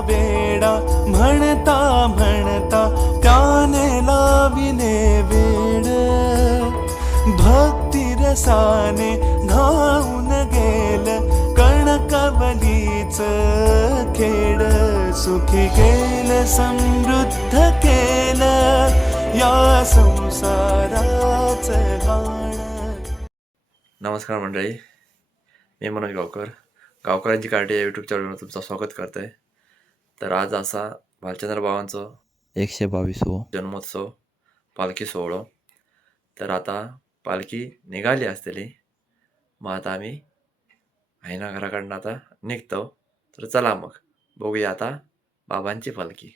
वेडा म्हणता म्हणता त्याने लाविले वेड. भक्ती रसाने धावून गेल कणकवलीच खेड. सुखी केल समृद्ध केल या संसाराच गाण. नमस्कार मंडळी मी मनोज गावकर. गावकरांची कार्टी या यूट्यूब चॅनलवर तुमचं स्वागत करत आहे तर आज असा भालचंद्र बाबांचं एकशे बावीसवं. जन्मोत्सव पालखी सोहळं. तर आता पालखी निघाली असलेली. मग आता आम्ही आईना घराकडनं आता निघतो. तर चला मग बघूया आता बाबांची पालखी.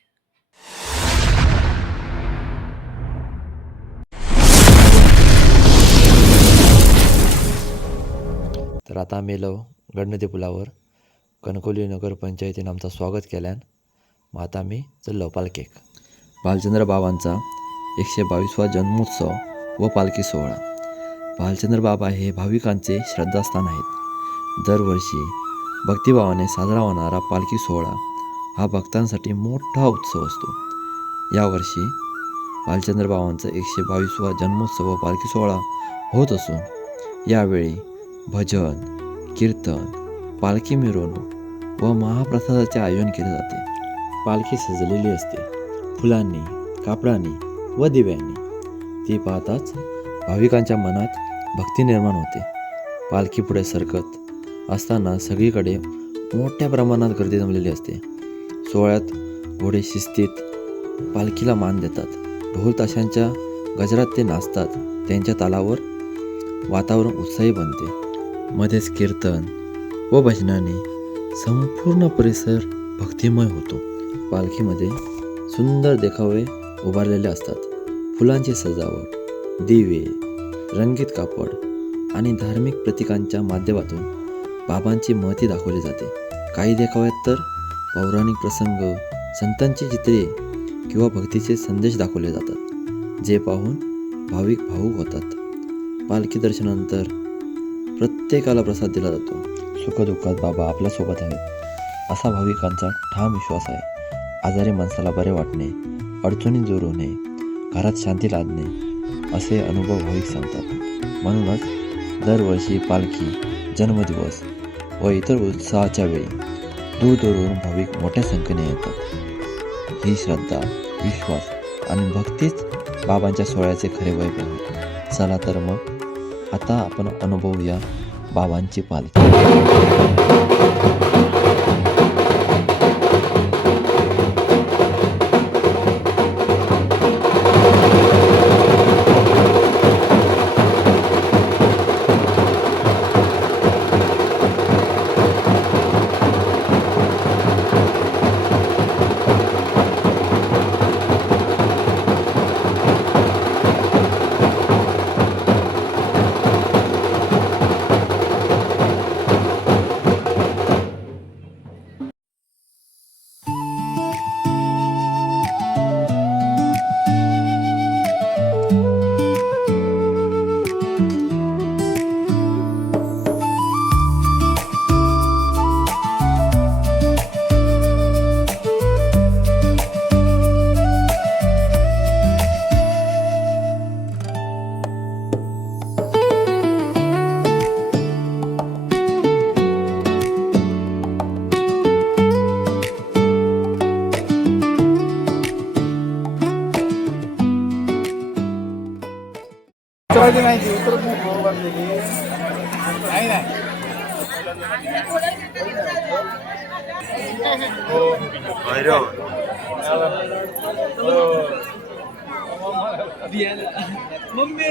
तर आता आम्ही येलो गणपती पुलावर. कणकोली नगर पंचायतीनं आमचं स्वागत केल्यान मग आता आम्ही चल्लो पालखेक. भालचंद्र बाबांचा एकशे बावीसवा जन्मोत्सव व पालखी सोहळा. भालचंद्र बाबा हे भाविकांचे श्रद्धास्थान आहेत. दरवर्षी भक्तिभावाने साजरा होणारा पालखी सोहळा हा भक्तांसाठी मोठा उत्सव असतो. यावर्षी भालचंद्र बाबांचा एकशे बावीसवा जन्मोत्सव व पालखी सोहळा होत असून यावेळी भजन कीर्तन पालखी मिरवणूक व महाप्रसादाचे आयोजन केले जाते. पालखी सजलेली असते. फुलांनी कापडांनी व दिव्यांनी. ती पाहताच भाविकांच्या मनात भक्ती निर्माण होते. पालखी पुढे सरकत असताना सगळीकडे मोठ्या प्रमाणात गर्दी जमलेली असते. सोहळ्यात घोडे शिस्तीत पालखीला मान देतात. ढोल ताशांच्या गजरात ते नाचतात. त्यांच्या तालावर वातावरण उत्साही बनते. मध्येच कीर्तन व भजनाने संपूर्ण परिसर भक्तिमय होतो. पालखीमध्ये सुंदर देखावे उभारलेले असतात. फुलांची सजावट दिवे रंगीत कापड आणि धार्मिक प्रतीकांच्या माध्यमातून बाबांची महती दाखवली जाते. काही देखाव्यात तर पौराणिक प्रसंग संतांची चित्रे किंवा भक्तीचे संदेश दाखवले जातात जे पाहून भाविक भाऊक होतात. पालखी दर्शनानंतर प्रत्येकाला प्रसाद दिला जातो. सुखदुःखात बाबा आपल्यासोबत आहेत असा भाविकांचा ठाम विश्वास आहे. आजारी माणसाला बरे वाटणे अडचणी दूर होणे घरात शांती लादणे असे अनुभव भाविक सांगतात. म्हणूनच दरवर्षी पालखी जन्मदिवस व इतर उत्साहाच्या वेळी दूरदूरवरून भाविक मोठ्या संख्येने येतात. ही श्रद्धा विश्वास आणि भक्तीच बाबांच्या सोहळ्याचे खरे वैभव आहे. चला तर मग आता आपण अनुभवूया बाबांची पालखी. पहिले माहिती उतरत नाही भाऊ बांधलेली नाही नाही मम्मी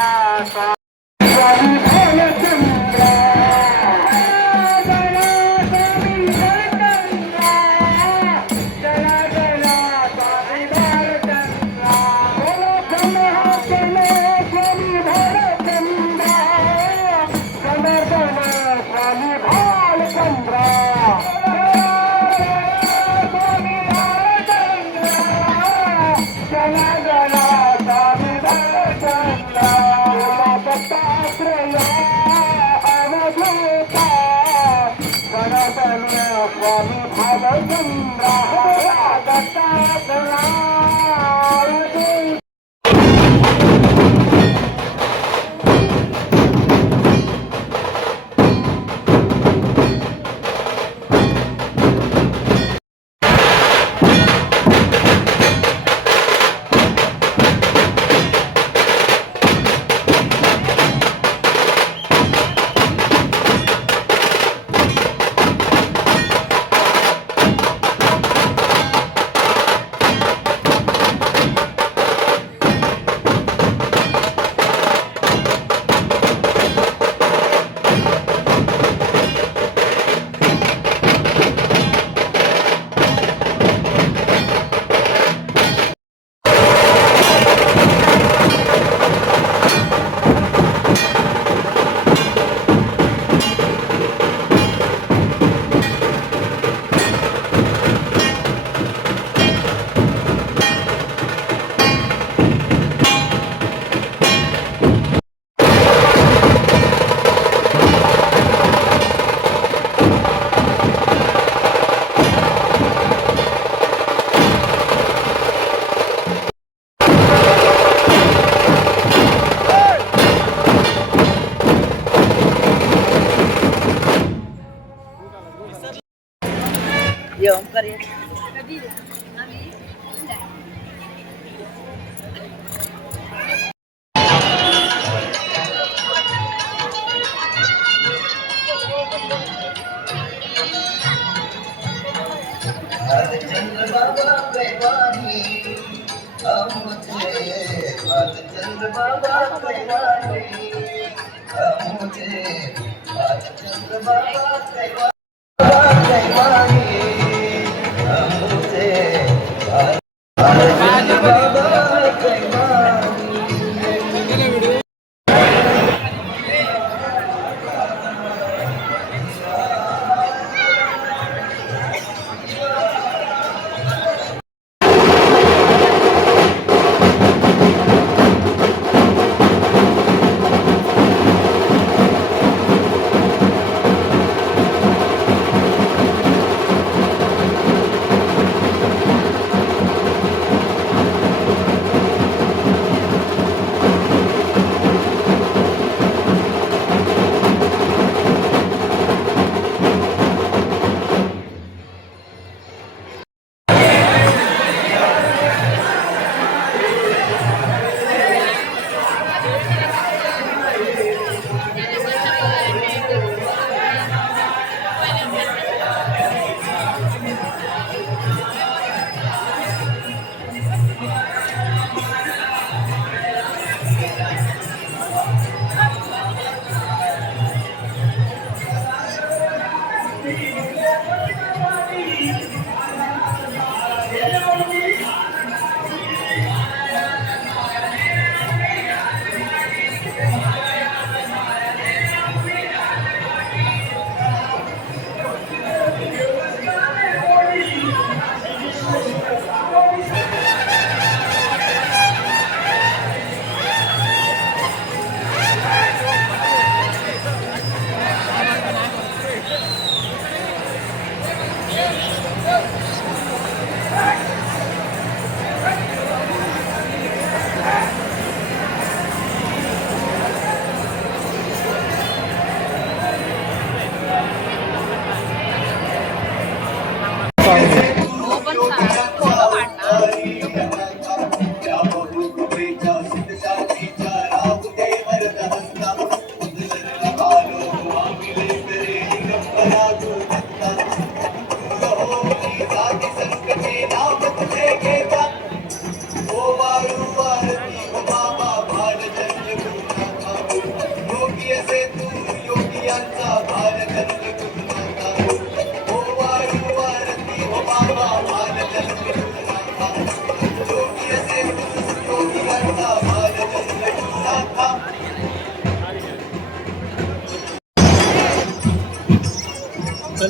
Thank you. around.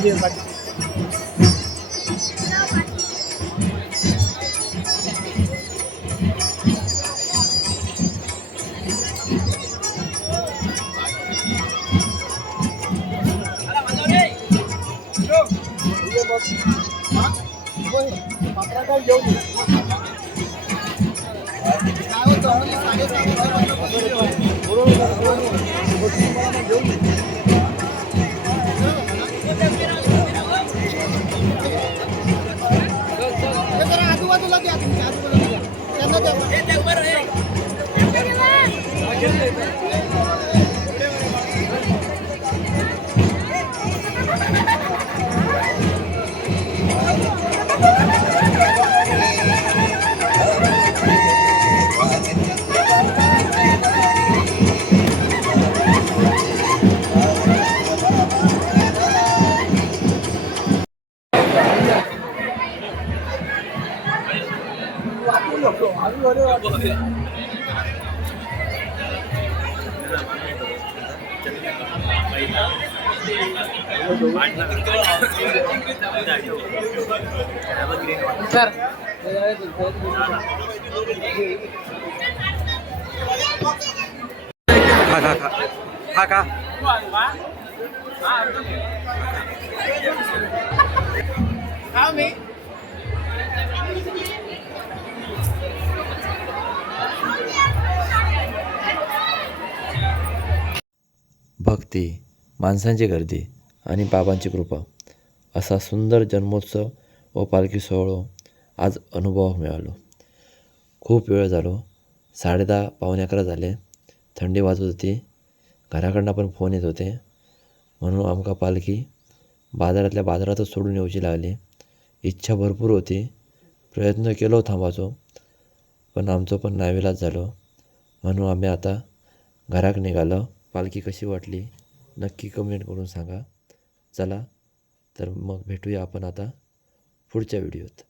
મંદિર બાકી પાત્રા જવું आजूबाजूला द्या तुम्ही आजूबाजूला द्या त्यांना द्या सर खा खा खा खा खा खा मी. भक्ती माणसांची गर्दी आणि बाबांची कृपा. असा सुंदर जन्मोत्सव व पालखी सोहळा आज अनुभव मिळालो. खूप वेळ झालो. साडेदहा पावणे अकरा झाले. थंडी वाजत होती. घराकडनं पण फोन येत होते. म्हणून आमका पालखी बाजारातल्या बाजारातच सोडून येऊची लागली. इच्छा भरपूर होती. प्रयत्न केलो थांबाचो पण आमचं पण नाविलाज झालो. म्हणून आम्ही आता घराक निघालो. पालखी कशी वाटली नक्की कमेंट करून सांगा. चला तर मग भेटूया आपण आता पुढच्या व्हिडिओत